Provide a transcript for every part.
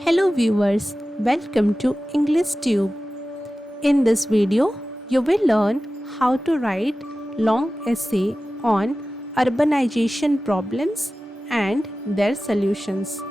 Hello viewers, welcome to English Tube. In this video, you will learn how to write long essay on urbanization problems and their solutions.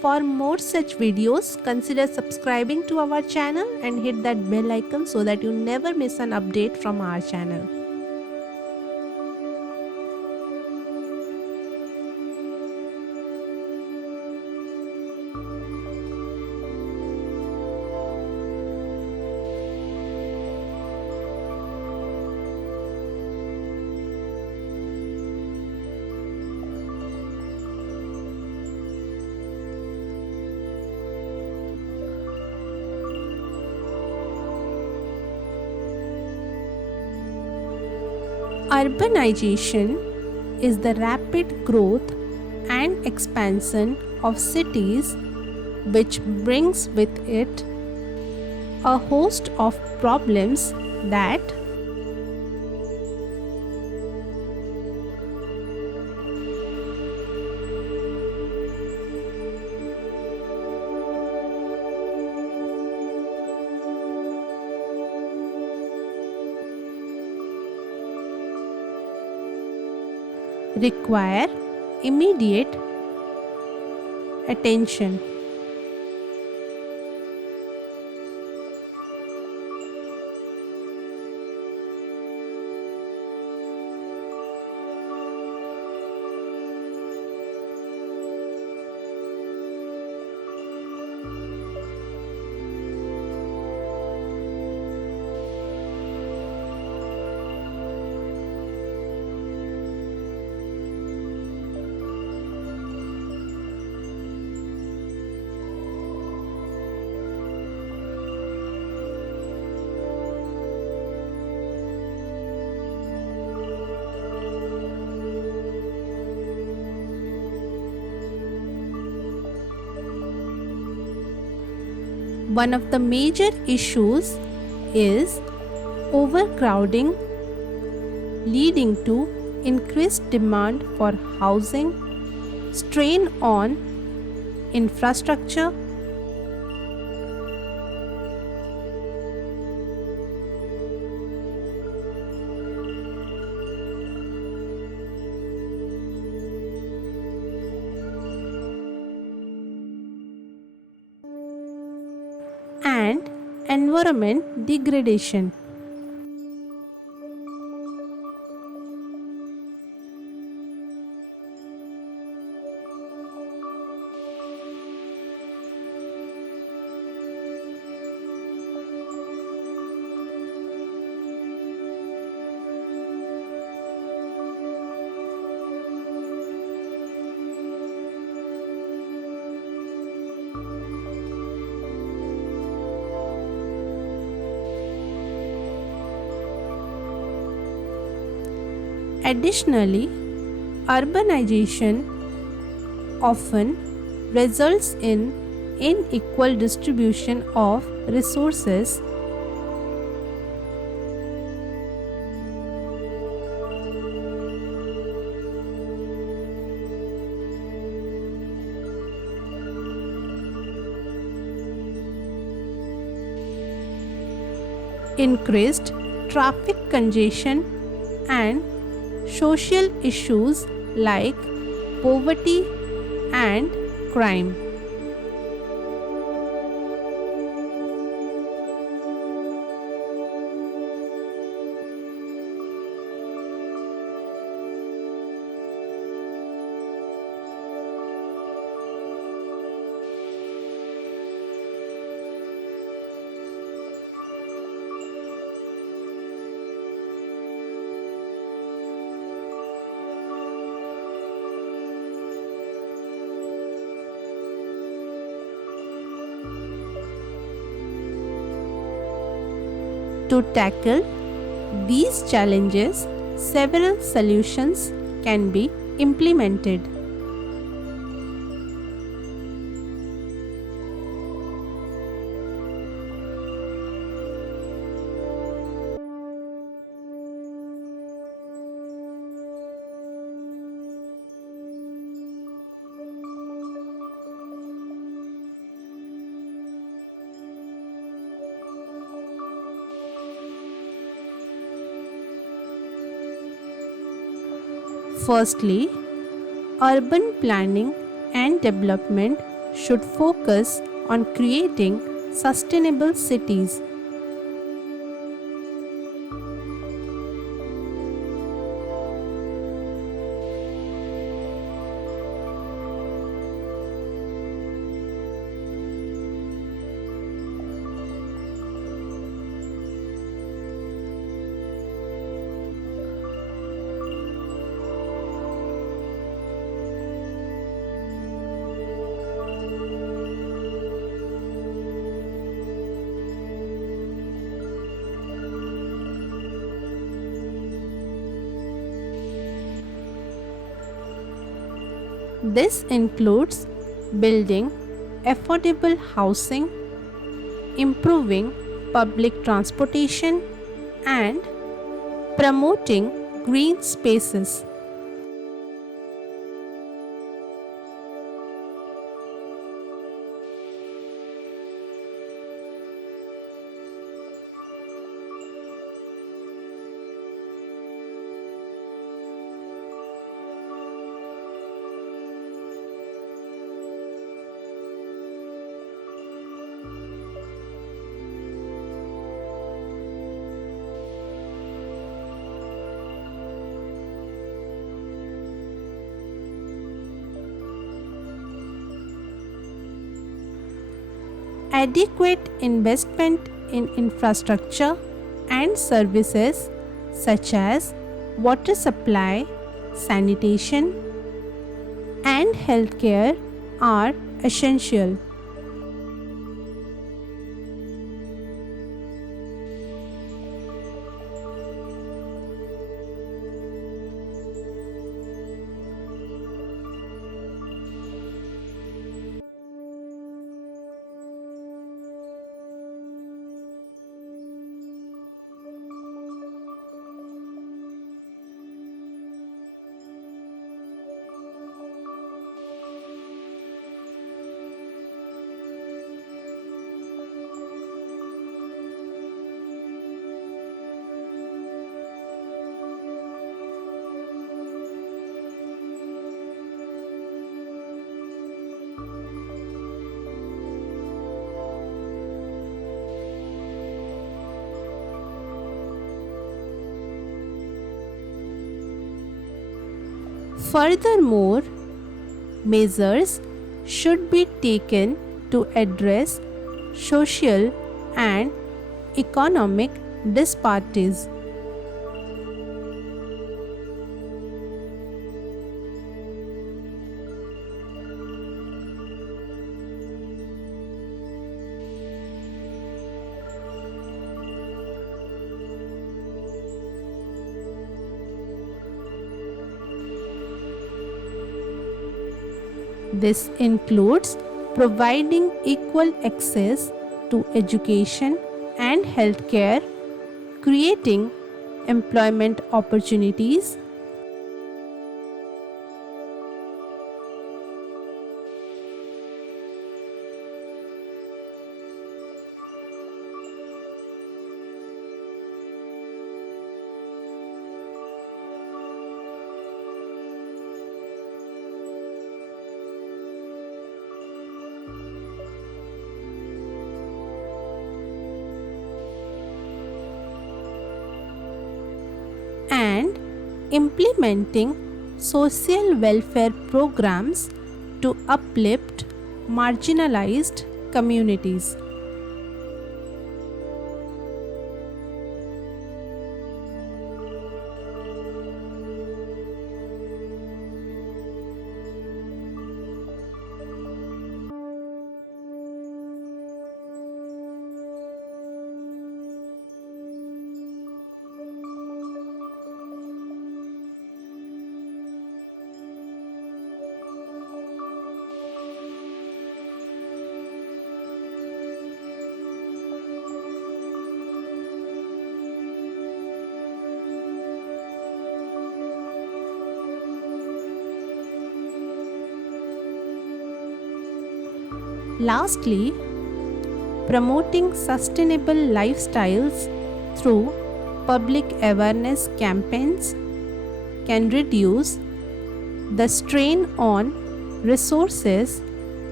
For more such videos, consider subscribing to our channel and hit that bell icon so that you never miss an update from our channel. Urbanization is the rapid growth and expansion of cities which brings with it a host of problems that require immediate attention. One of the major issues is overcrowding, leading to increased demand for housing, strain on infrastructure, and environment degradation. Additionally, urbanization often results in unequal distribution of resources, increased traffic congestion, and social issues like poverty and crime. To tackle these challenges, several solutions can be implemented. Firstly, urban planning and development should focus on creating sustainable cities. This includes building affordable housing, improving public transportation, and promoting green spaces. Adequate investment in infrastructure and services such as water supply, sanitation, and healthcare are essential. Furthermore, measures should be taken to address social and economic disparities. This includes providing equal access to education and healthcare, creating employment opportunities, and implementing social welfare programs to uplift marginalized communities. Lastly, promoting sustainable lifestyles through public awareness campaigns can reduce the strain on resources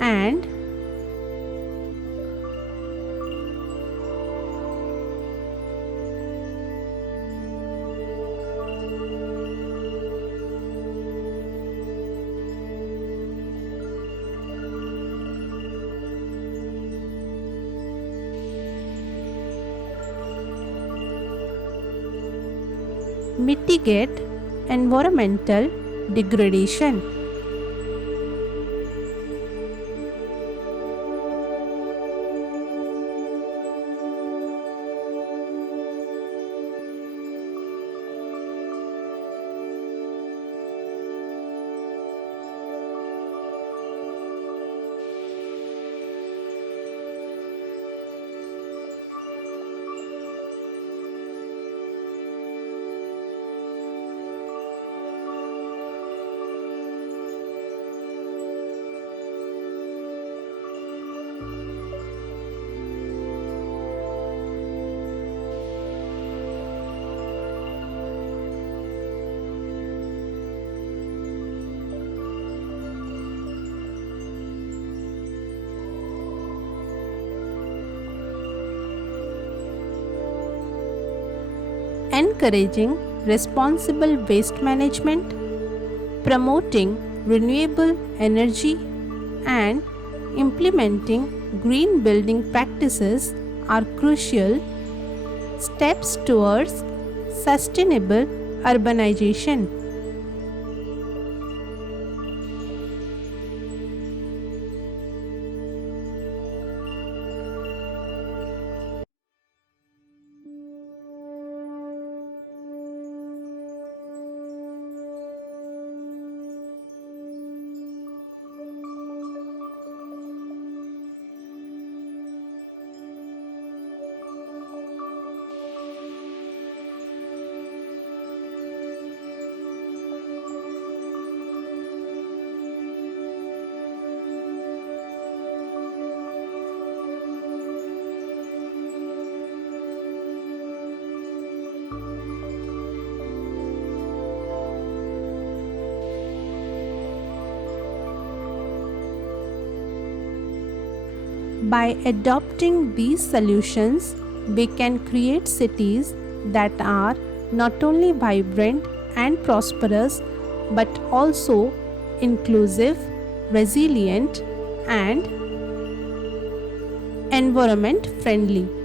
and mitigate environmental degradation. Encouraging responsible waste management, promoting renewable energy, and implementing green building practices are crucial steps towards sustainable urbanization. By adopting these solutions, we can create cities that are not only vibrant and prosperous but also inclusive, resilient, and environment friendly.